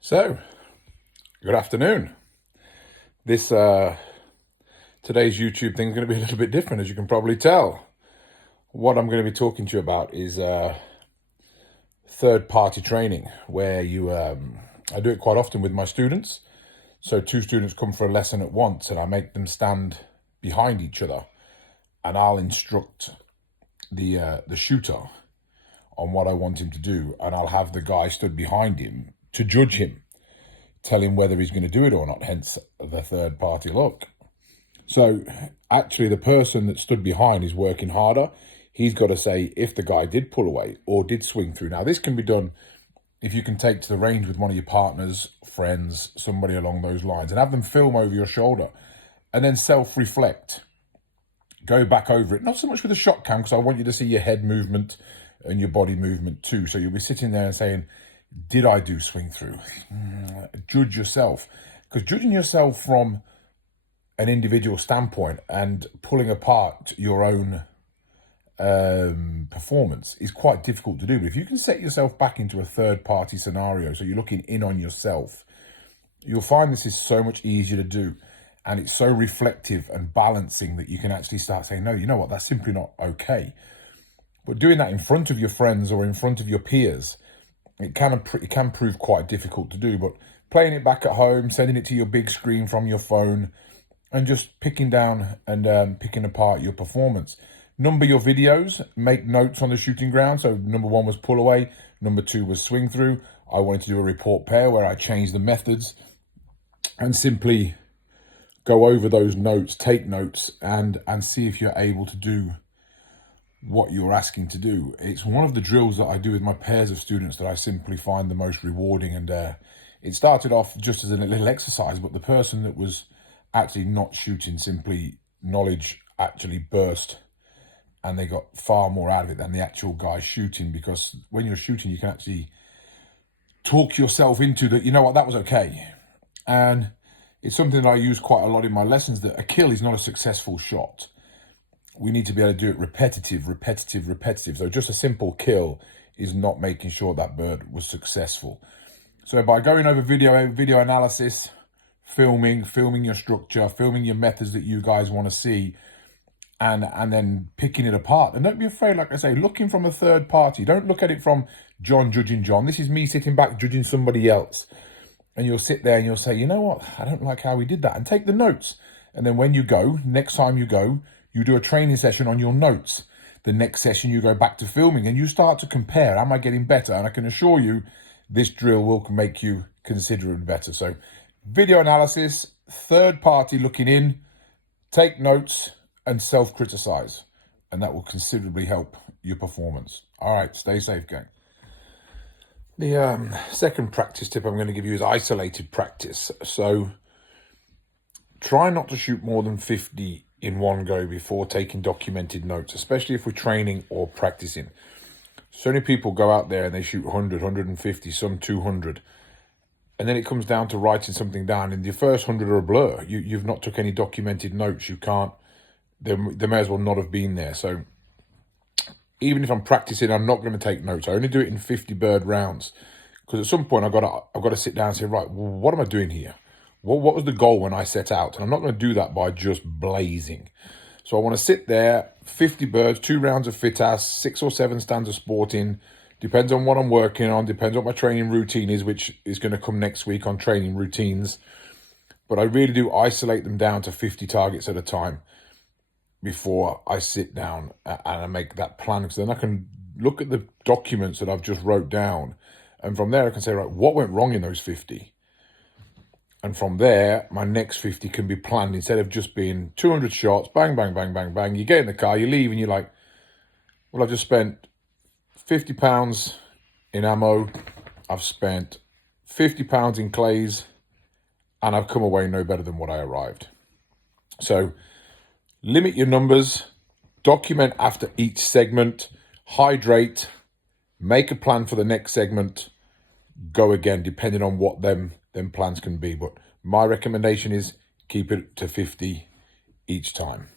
So, good afternoon. This today's YouTube thing is going to be a little bit different, as you can probably tell. What I'm going to be talking to you about is third-party training, where I do it quite often with my students. So two students come for a lesson at once, and I make them stand behind each other, and I'll instruct the shooter on what I want him to do, and I'll have the guy stood behind him to judge him, tell him whether he's going to do it or not, hence the third party look. So actually the person that stood behind is working harder. He's got to say if the guy did pull away or did swing through. Now this can be done if you can take to the range with one of your partners, friends, somebody along those lines, and have them film over your shoulder and then self-reflect. Go back over it, not so much with a shot cam, because I want you to see your head movement and your body movement too. So you'll be sitting there and saying, did I do swing through? Judge yourself, because judging yourself from an individual standpoint and pulling apart your own performance is quite difficult to do. But if you can set yourself back into a third party scenario, so you're looking in on yourself, you'll find this is so much easier to do. And it's so reflective and balancing that you can actually start saying, no, you know what, that's simply not okay. But doing that in front of your friends or in front of your peers, it can prove quite difficult to do. But playing it back at home, sending it to your big screen from your phone, and just picking down and picking apart your performance. Number your videos, make notes on the shooting ground. So number 1 was pull away, number 2 was swing through. I wanted to do a report pair where I changed the methods and simply go over those notes, take notes, and see if you're able to do what you're asking to do. It's one of the drills that I do with my pairs of students that I simply find the most rewarding. And it started off just as a little exercise, but the person that was actually not shooting, simply knowledge actually burst, and they got far more out of it than the actual guy shooting. Because when you're shooting, you can actually talk yourself into that, you know what, that was okay. And it's something that I use quite a lot in my lessons, that a kill is not a successful shot. We need to be able to do it repetitive. So just a simple kill is not making sure that bird was successful. So by going over video analysis, filming your structure, filming your methods that you guys want to see, and then picking it apart. And don't be afraid, like I say, looking from a third party. Don't look at it from John judging John. This is me sitting back judging somebody else. And you'll sit there and you'll say, you know what, I don't like how we did that. And take the notes. And then when you go, next time you go, you do a training session on your notes. The next session, you go back to filming and you start to compare. Am I getting better? And I can assure you, this drill will make you considerably better. So video analysis, third party looking in, take notes and self-criticize. And that will considerably help your performance. All right, stay safe, gang. The second practice tip I'm going to give you is isolated practice. So try not to shoot more than 50 in one go before taking documented notes, especially if we're training or practicing. So many people go out there and they shoot 100, 150, some 200. And then it comes down to writing something down, and the first 100 are a blur. You've not took any documented notes. You can't, they may as well not have been there. So even if I'm practicing, I'm not going to take notes. I only do it in 50 bird rounds, because at some point I've got to sit down and say, right, well, what am I doing here? What was the goal when I set out? And I'm not going to do that by just blazing. So I want to sit there, 50 birds, 2 rounds of fit ass, 6 or 7 stands of sporting. Depends on what I'm working on, depends on what my training routine is, which is going to come next week on training routines. But I really do isolate them down to 50 targets at a time before I sit down and I make that plan. Because then I can look at the documents that I've just wrote down. And from there I can say, right, what went wrong in those 50? And from there, my next 50 can be planned instead of just being 200 shots, bang, bang, bang, bang, bang. You get in the car, you leave, and you're like, well, I've just spent 50 pounds in ammo. I've spent 50 pounds in clays, and I've come away no better than what I arrived. So limit your numbers, document after each segment, hydrate, make a plan for the next segment, go again, depending on what them plans can be. But my recommendation is keep it to 50 each time.